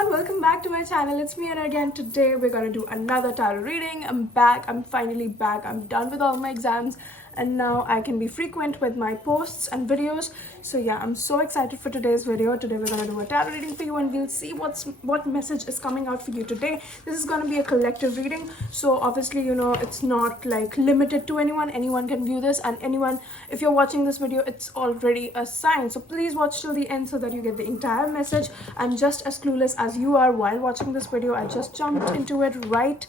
everyone, welcome back to my channel. It's me and again. Today we're gonna do another tarot reading. I'm back. I'm finally back. I'm done with all my exams and now I can be frequent with my posts and videos. So yeah, I'm so excited for today's video. Today we're gonna do a tarot reading for you and we'll see what message is coming out for you today. This is gonna be a collective reading, so obviously it's not like limited to anyone. Anyone can view this, and anyone, if you're watching this video, it's already a sign. So please watch till the end so that you get the entire message. I'm just as clueless as you are while watching this video. I just jumped into it right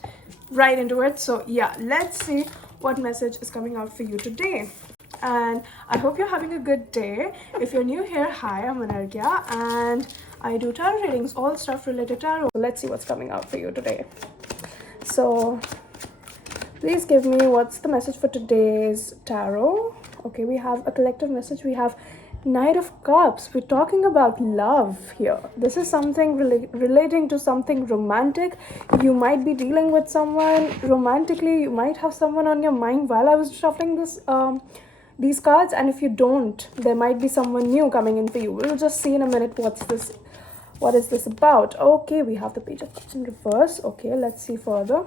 into it. So yeah, let's see what message is coming out for you today. And I hope you're having a good day. If you're new here, hi, I'm Anargya and I do tarot readings, all stuff related to tarot. Let's see what's coming out for you today. So please give me what's the message for today's tarot. Okay, we have a collective message. We have Knight of Cups. We're talking about love here. This is something relating to something romantic. You might be dealing with someone romantically. You might have someone on your mind while I was shuffling these cards, and if you don't, there might be someone new coming in for you. We'll just see in a minute what is this about. Okay, we have the Page of Cups in reverse. Okay, let's see further.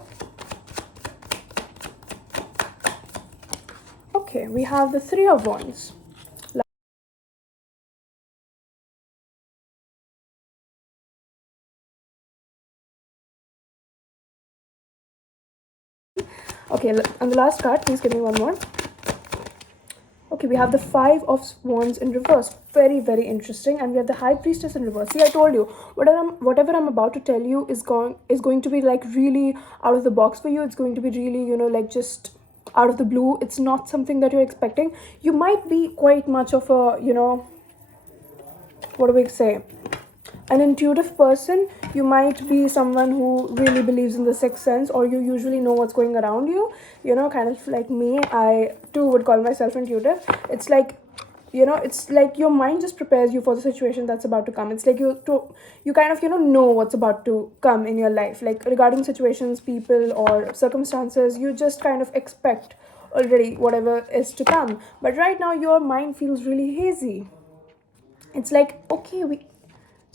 Okay, we have the Three of Wands. Okay, and the last card, please give me one more. Okay, we have the Five of Wands in reverse. Very, very interesting. And we have the High Priestess in reverse. See, I told you, whatever I'm about to tell you is going to be like really out of the box for you. It's going to be really, like just out of the blue. It's not something that you're expecting. You might be quite much of a, what do we say? An intuitive person. You might be someone who really believes in the sixth sense, or you usually know what's going around you, kind of like me. I too would call myself intuitive. It's like, it's like your mind just prepares you for the situation that's about to come. It's like you kind of know what's about to come in your life, like regarding situations, people, or circumstances. You just kind of expect already whatever is to come, but right now your mind feels really hazy. It's like, okay, we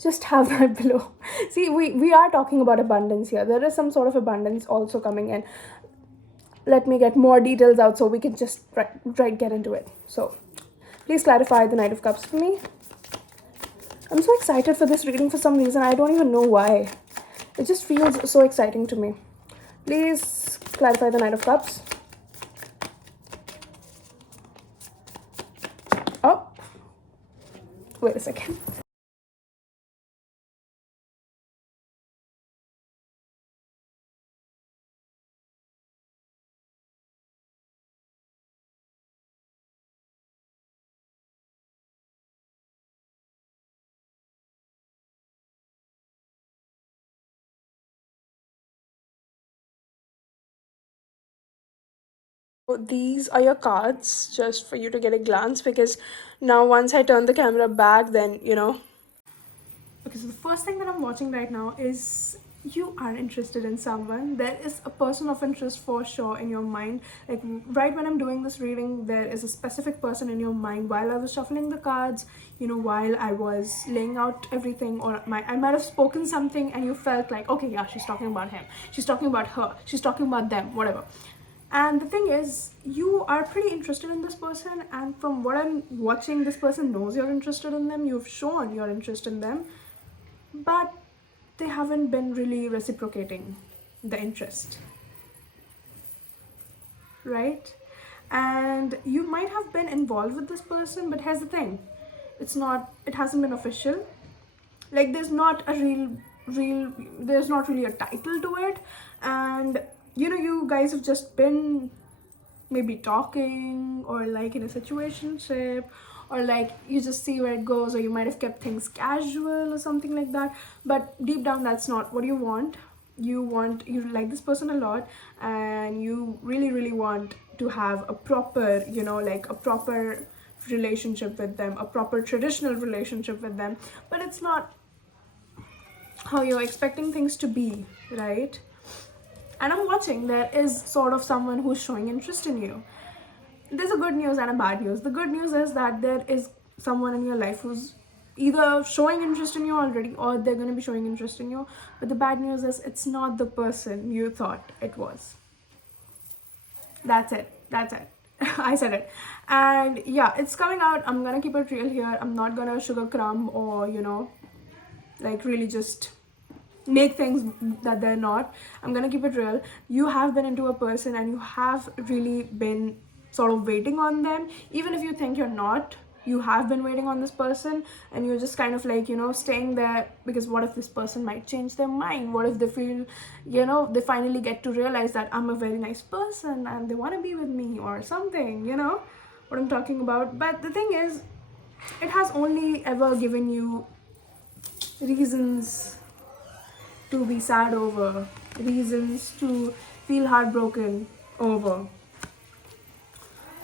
just have that below. See, we are talking about abundance here. There is some sort of abundance also coming in. Let me get more details out so we can just get into it. So please clarify the Knight of Cups for me. I'm so excited for this reading for some reason. I don't even know why. It just feels so exciting to me. Please clarify the Knight of Cups. Oh, wait a second. These are your cards just for you to get a glance, because now once I turn the camera back, then okay, so the first thing that I'm watching right now is you are interested in someone. There is a person of interest for sure in your mind. Like right when I'm doing this reading, there is a specific person in your mind. While I was shuffling the cards, while I was laying out everything, or I might have spoken something and you felt like, okay, yeah, she's talking about him, she's talking about her, she's talking about them, whatever. And the thing is, you are pretty interested in this person, and from what I'm watching, this person knows you're interested in them. You've shown your interest in them, but they haven't been really reciprocating the interest, right? And you might have been involved with this person, but here's the thing, it hasn't been official. Like there's not really a title to it, and you guys have just been maybe talking, or like in a situationship, or like you just see where it goes, or you might have kept things casual or something like that. But deep down, that's not what you want. You like this person a lot, and you really want to have a proper, like a proper relationship with them, a proper traditional relationship with them, but it's not how you're expecting things to be, right? And I'm watching, there is sort of someone who's showing interest in you. There's a good news and a bad news. The good news is that there is someone in your life who's either showing interest in you already or they're going to be showing interest in you. But the bad news is it's not the person you thought it was. That's it. I said it. And yeah, it's coming out. I'm gonna keep it real here. I'm not gonna sugar crumb or, like really just make things that they're not. I'm gonna keep it real. You have been into a person and you have really been sort of waiting on them. Even if you think you're not, you have been waiting on this person and you're just kind of like, staying there because what if this person might change their mind? What if they feel, they finally get to realize that I'm a very nice person and they want to be with me or something, what I'm talking about. But the thing is, it has only ever given you reasons to be sad over, reasons to feel heartbroken over.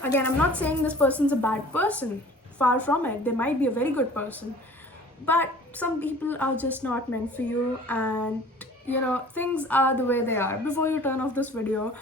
Again, I'm not saying this person's a bad person. Far from it. They might be a very good person. But some people are just not meant for you, and things are the way they are. Before you turn off this video,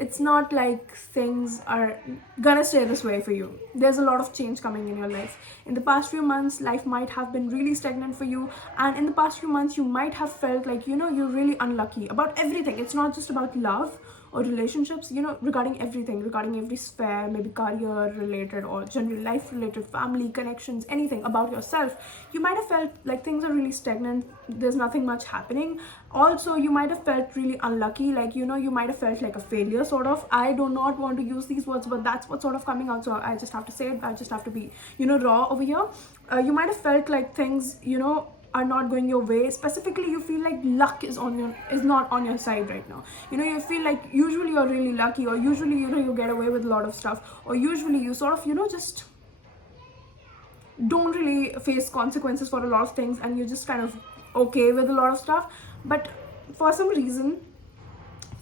it's not like things are gonna stay this way for you. There's a lot of change coming in your life. In the past few months, life might have been really stagnant for you, and in the past few months you might have felt like you're really unlucky about everything. It's not just about love or relationships, regarding everything, regarding every sphere, maybe career related or general life related, family connections, anything about yourself. You might have felt like things are really stagnant, there's nothing much happening. Also, you might have felt really unlucky, like you might have felt like a failure, sort of. I do not want to use these words, but that's what's sort of coming out, so I just have to say it. I just have to be raw over here. You might have felt like things are not going your way. Specifically, you feel like luck is not on your side right now. You feel like usually you're really lucky, or usually you get away with a lot of stuff, or usually you sort of just don't really face consequences for a lot of things, and you're just kind of okay with a lot of stuff. But for some reason,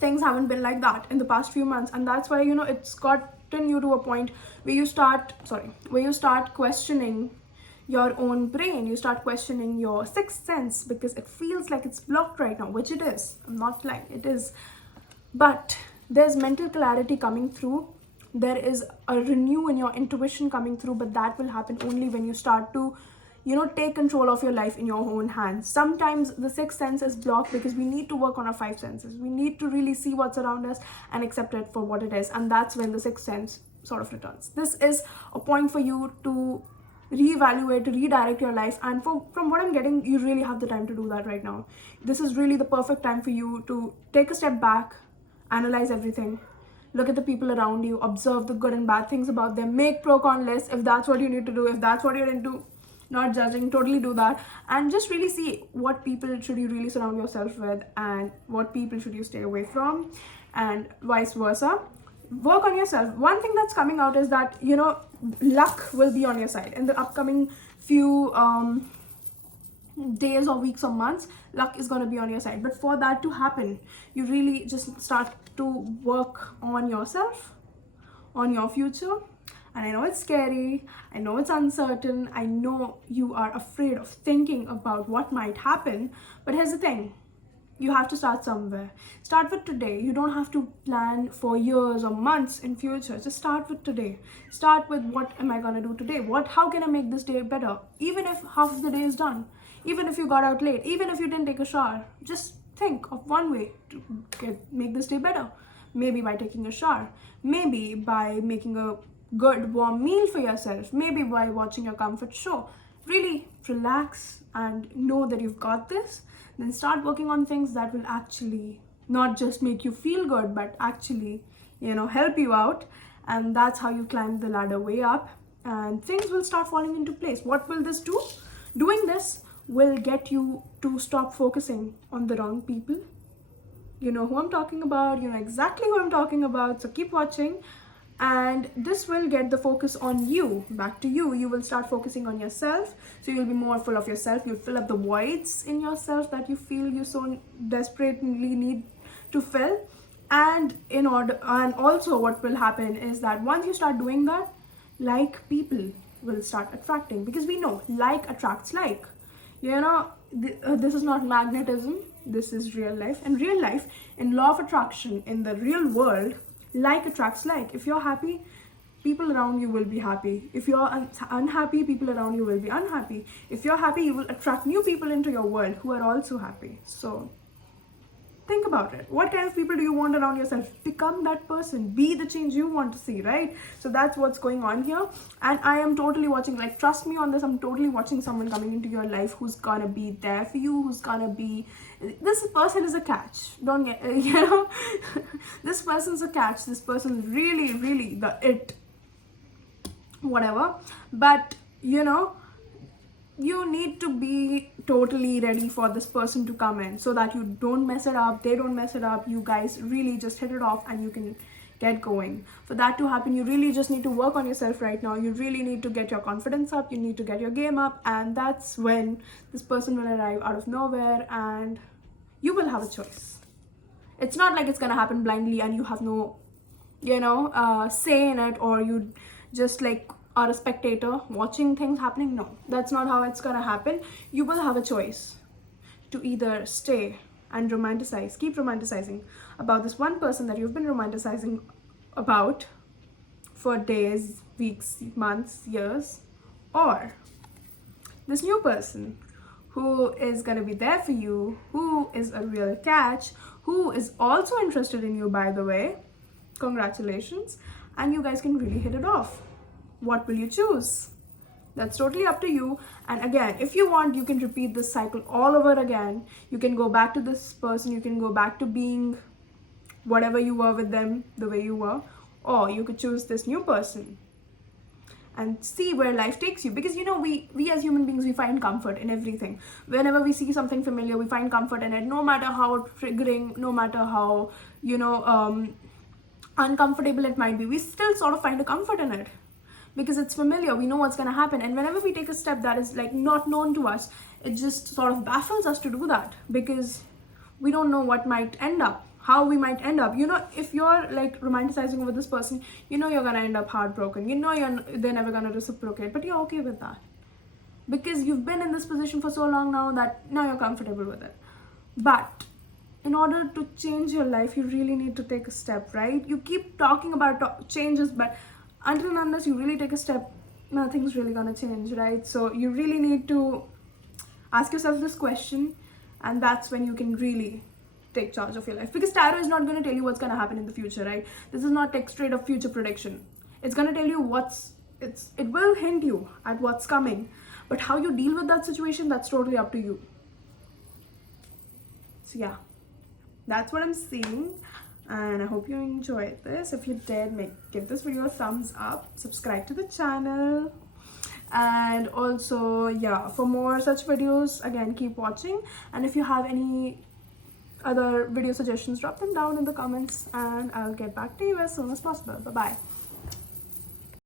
things haven't been like that in the past few months, and that's why it's gotten you to a point where you start questioning your own brain. You start questioning your sixth sense, because it feels like it's blocked right now, which it is. I'm not lying, it is. But there's mental clarity coming through. There is a renew in your intuition coming through, but that will happen only when you start to take control of your life in your own hands. Sometimes the sixth sense is blocked because we need to work on our five senses. We need to really see what's around us and accept it for what it is, and that's when the sixth sense sort of returns. This is a point for you to reevaluate, to redirect your life, and from what I'm getting, you really have the time to do that right now. This is really the perfect time for you to take a step back, analyze everything, look at the people around you, observe the good and bad things about them, make pro-con lists if that's what you need to do, if that's what you're into. Not judging, totally do that, and just really see what people should you really surround yourself with and what people should you stay away from, and vice versa. Work on yourself. One thing that's coming out is that luck will be on your side in the upcoming few days or weeks or months. Luck is going to be on your side, but for that to happen, you really just start to work on yourself, on your future. And I know it's scary, I know it's uncertain, I know you are afraid of thinking about what might happen, but here's the thing. You have to start somewhere. Start with today. You don't have to plan for years or months in future. Just start with today. Start with what am I going to do today? How can I make this day better? Even if half of the day is done. Even if you got out late. Even if you didn't take a shower. Just think of one way to make this day better. Maybe by taking a shower. Maybe by making a good warm meal for yourself. Maybe by watching your comfort show. Really relax and know that you've got this. Then start working on things that will actually not just make you feel good, but actually help you out. And that's how you climb the ladder way up, and things will start falling into place. What will this do? Doing this will get you to stop focusing on the wrong people. You know who I'm talking about, exactly who I'm talking about, so keep watching. And this will get the focus on you, back to you. You will start focusing on yourself, so you'll be more full of yourself. You'll fill up the voids in yourself that you feel you so desperately need to fill. And also what will happen is that once you start doing that, like people will start attracting, because we know like attracts like. This is not magnetism, this is real life. And real life, in law of attraction, in the real world, like attracts like. If you're happy, people around you will be happy. If you're unhappy, people around you will be unhappy. If you're happy, you will attract new people into your world who are also happy. So think about it. What kind of people do you want around yourself? Become that person. Be the change you want to see, right? So that's what's going on here. And I am totally watching, like, trust me on this, I'm totally watching someone coming into your life who's gonna be there for you, who's gonna be, this person is a catch. Don't get, you know, this person's a catch. This person's really, really the it, whatever. But, you know, you need to be totally ready for this person to come in so that you don't mess it up, they don't mess it up, you guys really just hit it off and you can get going. For that to happen, you really just need to work on yourself right now. You really need to get your confidence up, you need to get your game up, and that's when this person will arrive out of nowhere and you will have a choice. It's not like it's gonna happen blindly and you have no, you know, say in it, or you just like are a spectator watching things happening. No, that's not how it's gonna happen. You will have a choice to either stay and romanticize, keep romanticizing about this one person that you've been romanticizing about for days, weeks, months, years, or this new person who is gonna be there for you, who is a real catch, who is also interested in you, by the way. Congratulations, and you guys can really hit it off. What will you choose? That's totally up to you. And again, if you want, you can repeat this cycle all over again. You can go back to this person, you can go back to being whatever you were with them, the way you were, or you could choose this new person and see where life takes you. Because, you know, we as human beings, we find comfort in everything. Whenever we see something familiar, we find comfort in it, no matter how triggering, no matter how, you know, uncomfortable it might be, we still sort of find a comfort in it because it's familiar. We know what's going to happen. And whenever we take a step that is like not known to us, it just sort of baffles us to do that because we don't know what might end up, how we might end up. You know, if you're like romanticizing over this person, you know you're gonna end up heartbroken, you know they're never gonna reciprocate, but you're okay with that because you've been in this position for so long now that now you're comfortable with it. But in order to change your life, you really need to take a step, right? You keep talking about changes, but until and unless you really take a step, nothing's really gonna change, right? So you really need to ask yourself this question, and that's when you can really take charge of your life. Because tarot is not going to tell you what's going to happen in the future, right? This is not like straight up future prediction. It's going to tell you it will hint you at what's coming, but how you deal with that situation, that's totally up to you. So yeah, that's what I'm seeing, and I hope you enjoyed this. If you did, give this video a thumbs up, subscribe to the channel, and also, yeah, for more such videos, again, keep watching. And if you have any other video suggestions, drop them down in the comments and I'll get back to you as soon as possible. Bye bye.